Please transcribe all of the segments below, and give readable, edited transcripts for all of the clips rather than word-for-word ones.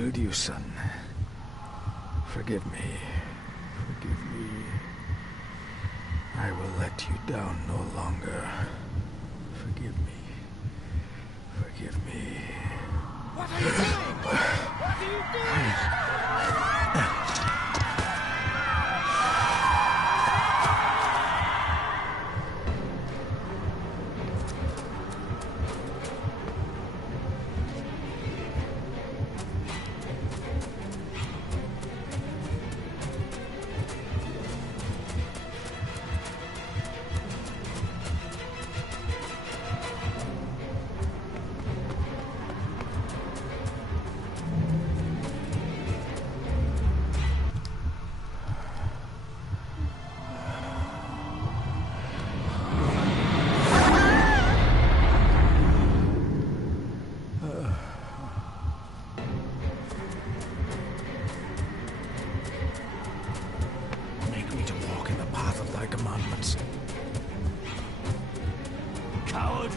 failed you, son. Forgive me. Forgive me. I will let you down no longer. Forgive me. Forgive me. What are you doing? What are you doing? Coward!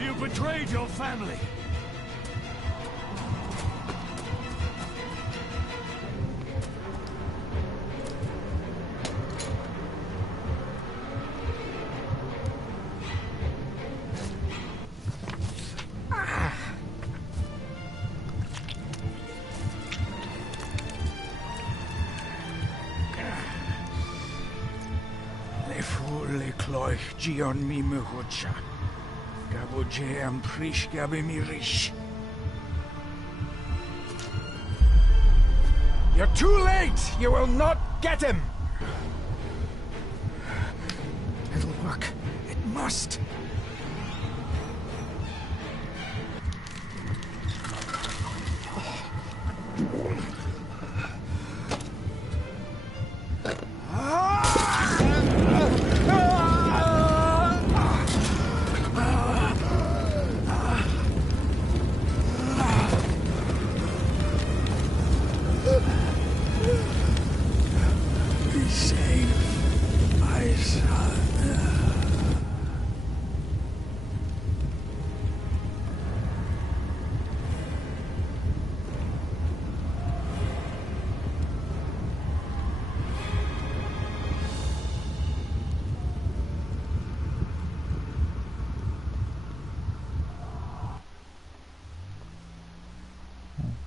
You betrayed your family! Le cloich gion mi muhucha. Gaboje am prish gabe mi rish. You're too late! You will not get him! It'll work. It must.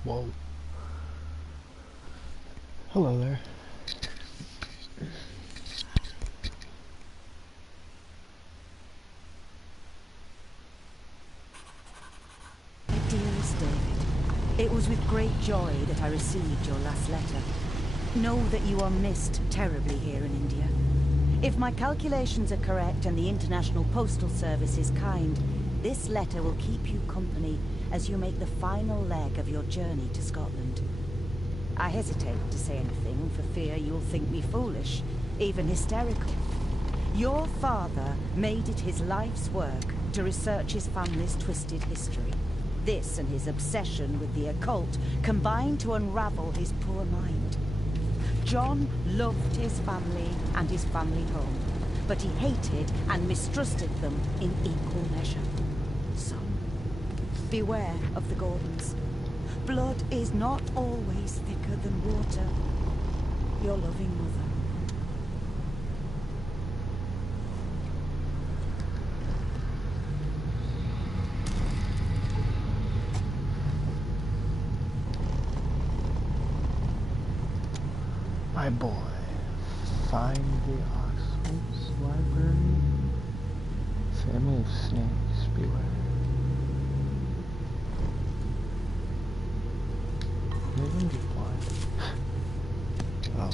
Whoa. Hello there. Dearest David, it was with great joy that I received your last letter. Know that you are missed terribly here in India. If my calculations are correct and the International Postal Service is kind, this letter will keep you company as you make the final leg of your journey to Scotland. I hesitate to say anything for fear you'll think me foolish, even hysterical. Your father made it his life's work to research his family's twisted history. This and his obsession with the occult combined to unravel his poor mind. John loved his family and his family home, but he hated and mistrusted them in equal measure. So, beware of the Gordons. Blood is not always thicker than water. Your loving mother. My boy, find the Oxford's library. Family of snakes, beware. Maybe I'm just blind. Oh.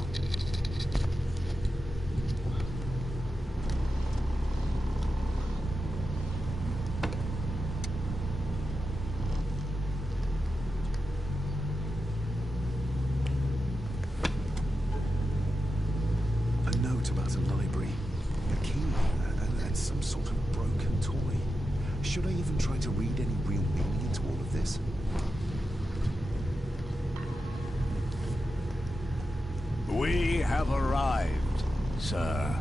A note about a library, a key, and some sort of broken toy. Should I even try to read any real meaning into all of this? We have arrived, sir.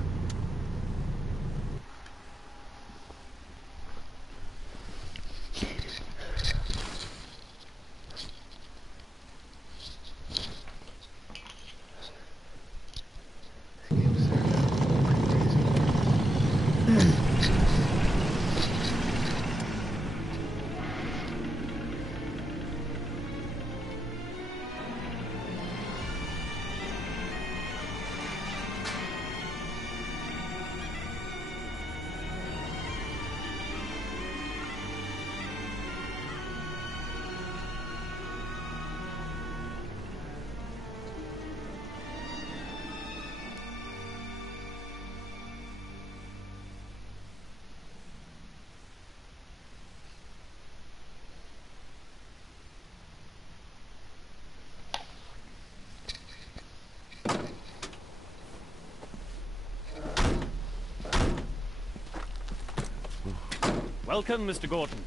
Welcome, Mr. Gordon.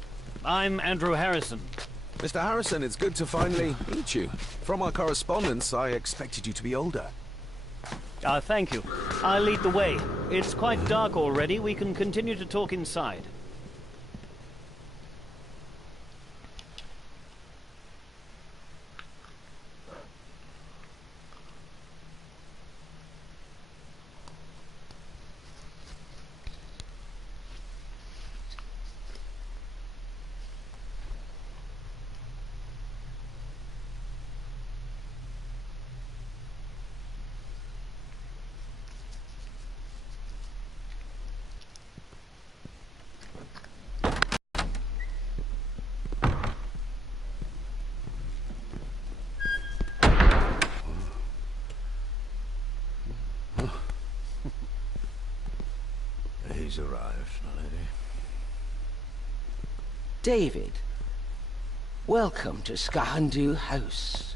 I'm Andrew Harrison. Mr. Harrison, it's good to finally meet you. From our correspondence, I expected you to be older. Thank you. I'll lead the way. It's quite dark already. We can continue to talk inside. He's arrived, my lady. David, welcome to Skahandu House.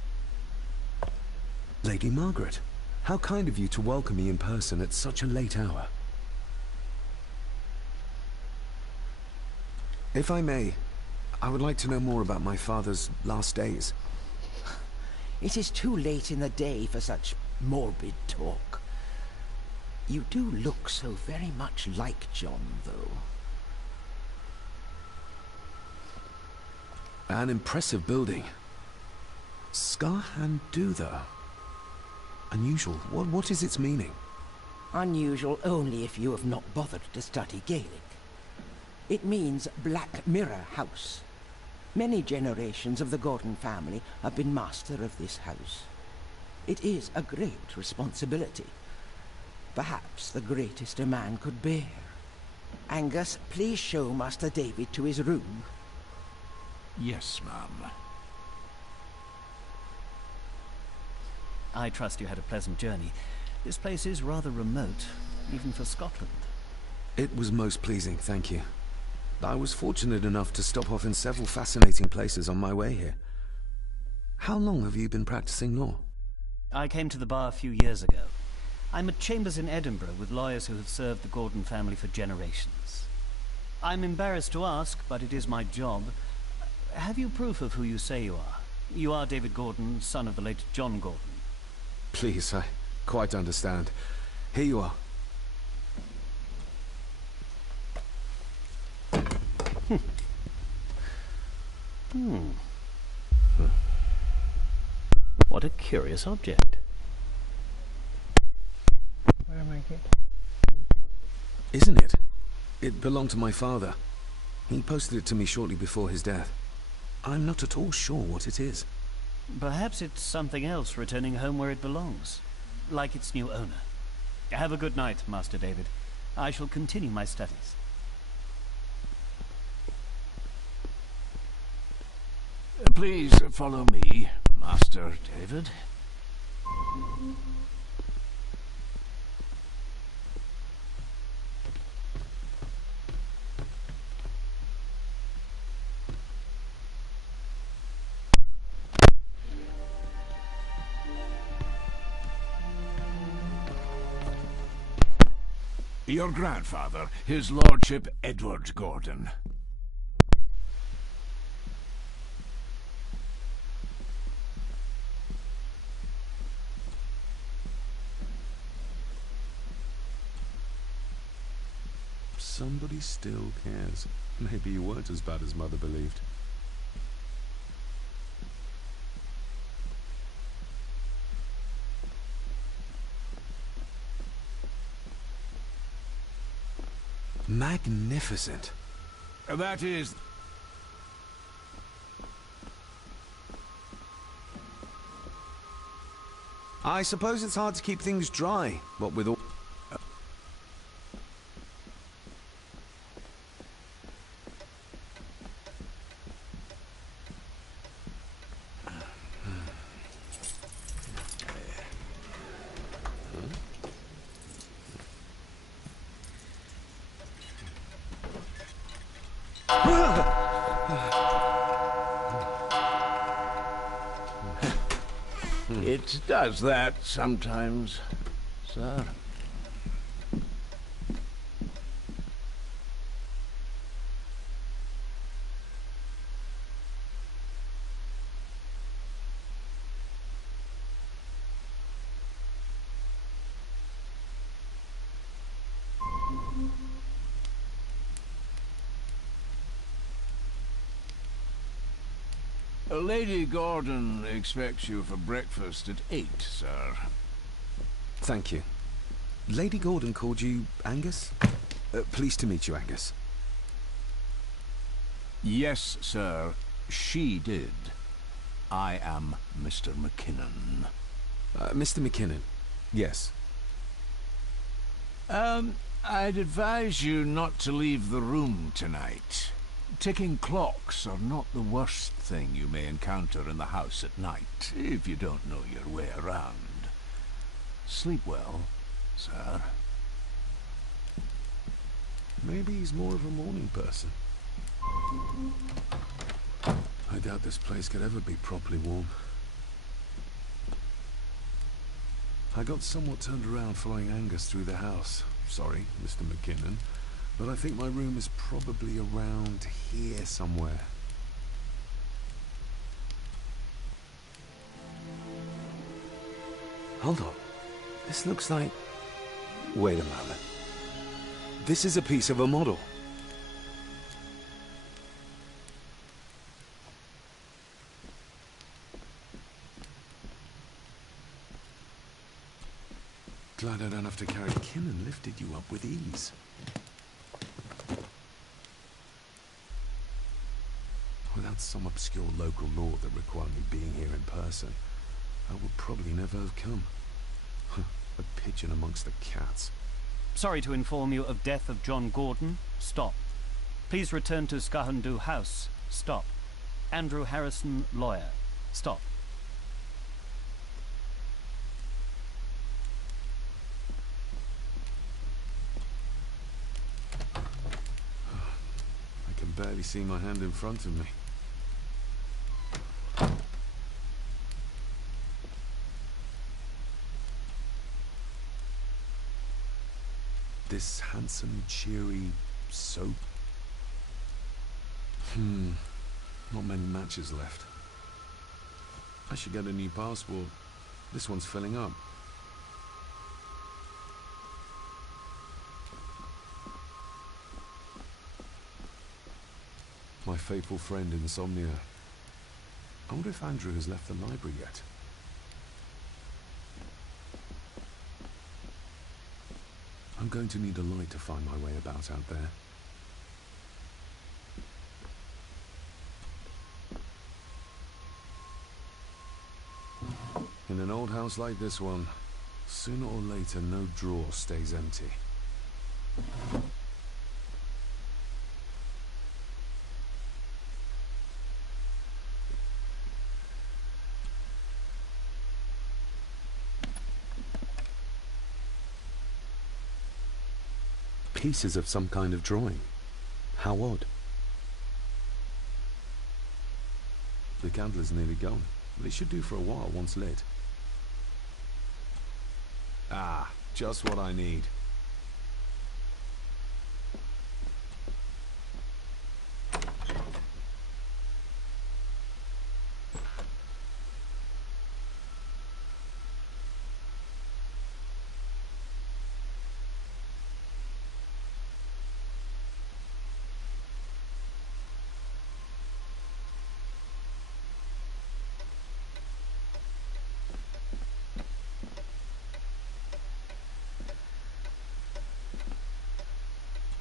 Lady Margaret, how kind of you to welcome me in person at such a late hour. If I may, I would like to know more about my father's last days. It is too late in the day for such morbid talk. You do look so very much like John, though. An impressive building. Skahandutha. Unusual. What is its meaning? Unusual only if you have not bothered to study Gaelic. It means Black Mirror House. Many generations of the Gordon family have been master of this house. It is a great responsibility. Perhaps the greatest a man could bear. Angus, please show Master David to his room. Yes, ma'am. I trust you had a pleasant journey. This place is rather remote, even for Scotland. It was most pleasing, thank you. I was fortunate enough to stop off in several fascinating places on my way here. How long have you been practicing law? I came to the bar a few years ago. I'm at chambers in Edinburgh with lawyers who have served the Gordon family for generations. I'm embarrassed to ask, but it is my job. Have you proof of who you say you are? You are David Gordon, son of the late John Gordon. Please, I quite understand. Here you are. What a curious object. Where am I getting? Isn't it? It belonged to my father. He posted it to me shortly before his death. I'm not at all sure what it is. Perhaps it's something else returning home where it belongs, like its new owner. Have a good night, Master David. I shall continue my studies. Please follow me, Master David. Your grandfather, His Lordship Edward Gordon. Somebody still cares. Maybe you weren't as bad as Mother believed. Magnificent. That is... I suppose it's hard to keep things dry, what with all... It does that sometimes, sir. Lady Gordon expects you for breakfast at 8, sir. Thank you. Lady Gordon called you Angus? Pleased to meet you, Angus. Yes, sir. She did. I am Mr. McKinnon. Mr. McKinnon. Yes. I'd advise you not to leave the room tonight. Ticking clocks are not the worst thing you may encounter in the house at night, if you don't know your way around. Sleep well, sir. Maybe he's more of a morning person. I doubt this place could ever be properly warm. I got somewhat turned around following Angus through the house. Sorry, Mr. McKinnon, but I think my room is probably around here somewhere. Hold on. This looks like... Wait a moment. This is a piece of a model. Glad I don't have to carry Kinnan lifted you up with ease. Without some obscure local law that required me being here in person, I would probably never have come. A pigeon amongst the cats. Sorry to inform you of death of John Gordon. Stop. Please return to Skahandu House. Stop. Andrew Harrison, lawyer. Stop. I can barely see my hand in front of me. This handsome, cheery soap. Not many matches left. I should get a new passport. This one's filling up. My faithful friend Insomnia. I wonder if Andrew has left the library yet. I'm going to need a light to find my way about out there. In an old house like this one, sooner or later no drawer stays empty. Pieces of some kind of drawing. How odd. The candle's nearly gone, but it should do for a while once lit. Ah, just what I need.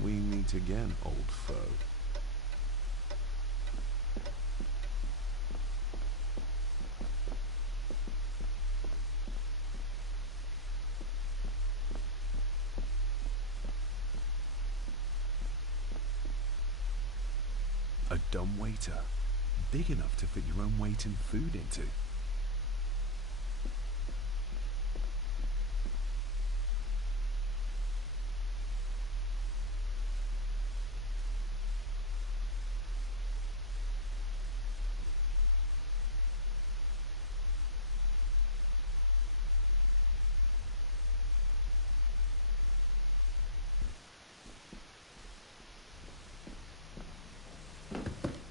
We meet again, old foe. A dumb waiter. Big enough to fit your own weight and food into.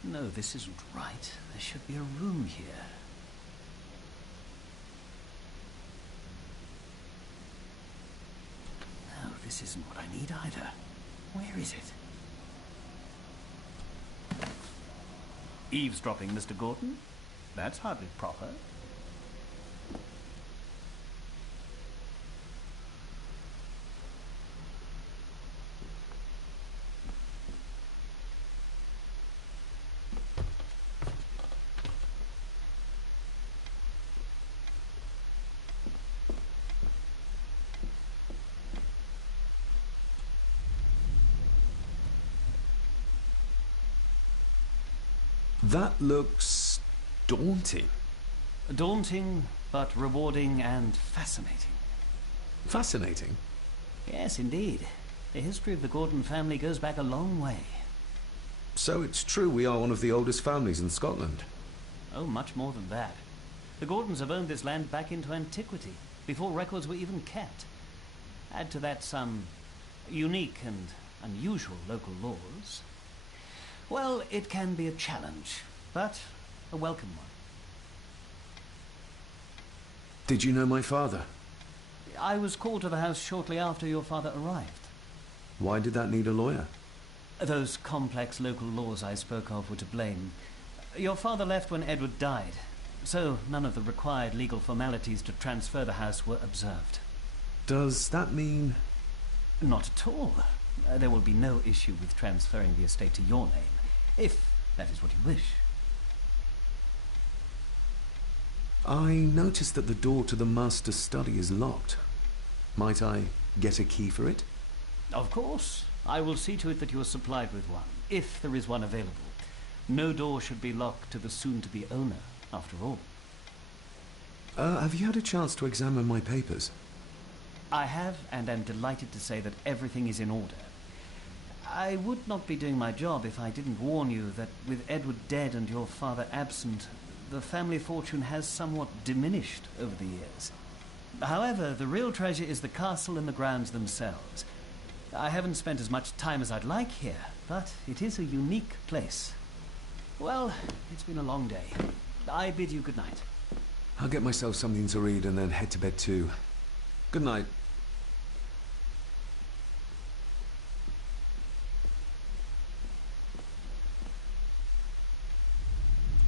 No, this isn't right. There should be a room here. No, this isn't what I need either. Where is it? Eavesdropping, Mr. Gordon? That's hardly proper. That looks daunting. Daunting, but rewarding and fascinating. Fascinating? Yes, indeed. The history of the Gordon family goes back a long way. So it's true we are one of the oldest families in Scotland. Oh, much more than that. The Gordons have owned this land back into antiquity, before records were even kept. Add to that some unique and unusual local laws. Well, it can be a challenge, but a welcome one. Did you know my father? I was called to the house shortly after your father arrived. Why did that need a lawyer? Those complex local laws I spoke of were to blame. Your father left when Edward died, so none of the required legal formalities to transfer the house were observed. Does that mean... Not at all. There will be no issue with transferring the estate to your name, if that is what you wish. I noticed that the door to the master's study is locked. Might I get a key for it? Of course. I will see to it that you are supplied with one, if there is one available. No door should be locked to the soon-to-be owner, after all. Have you had a chance to examine my papers? I have, and am delighted to say that everything is in order. I would not be doing my job if I didn't warn you that with Edward dead and your father absent, the family fortune has somewhat diminished over the years. However, the real treasure is the castle and the grounds themselves. I haven't spent as much time as I'd like here, but it is a unique place. Well, it's been a long day. I bid you good night. I'll get myself something to read and then head to bed too. Good night.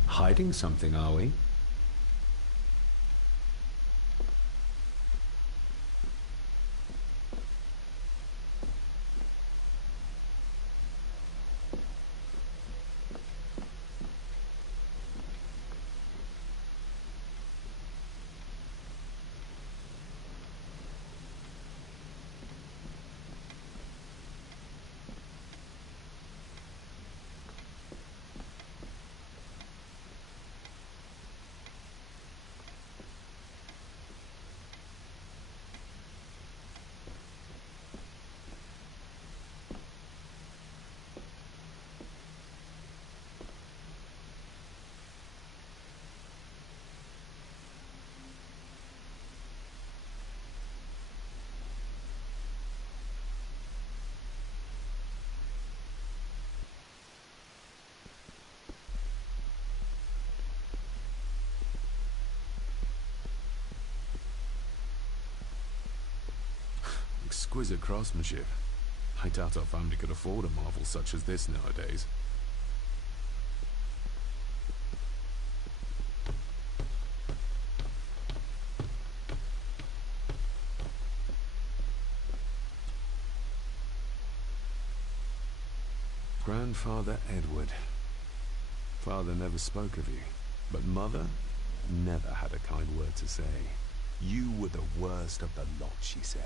Hiding something, are we? Exquisite craftsmanship. I doubt our family could afford a marvel such as this nowadays. Grandfather Edward. Father never spoke of you, but Mother never had a kind word to say. You were the worst of the lot, she said.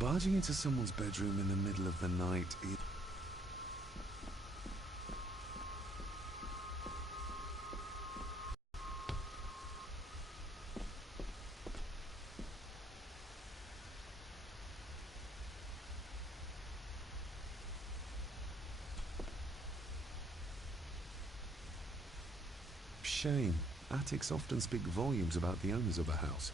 Barging into someone's bedroom in the middle of the night is... Shame. Attics often speak volumes about the owners of a house.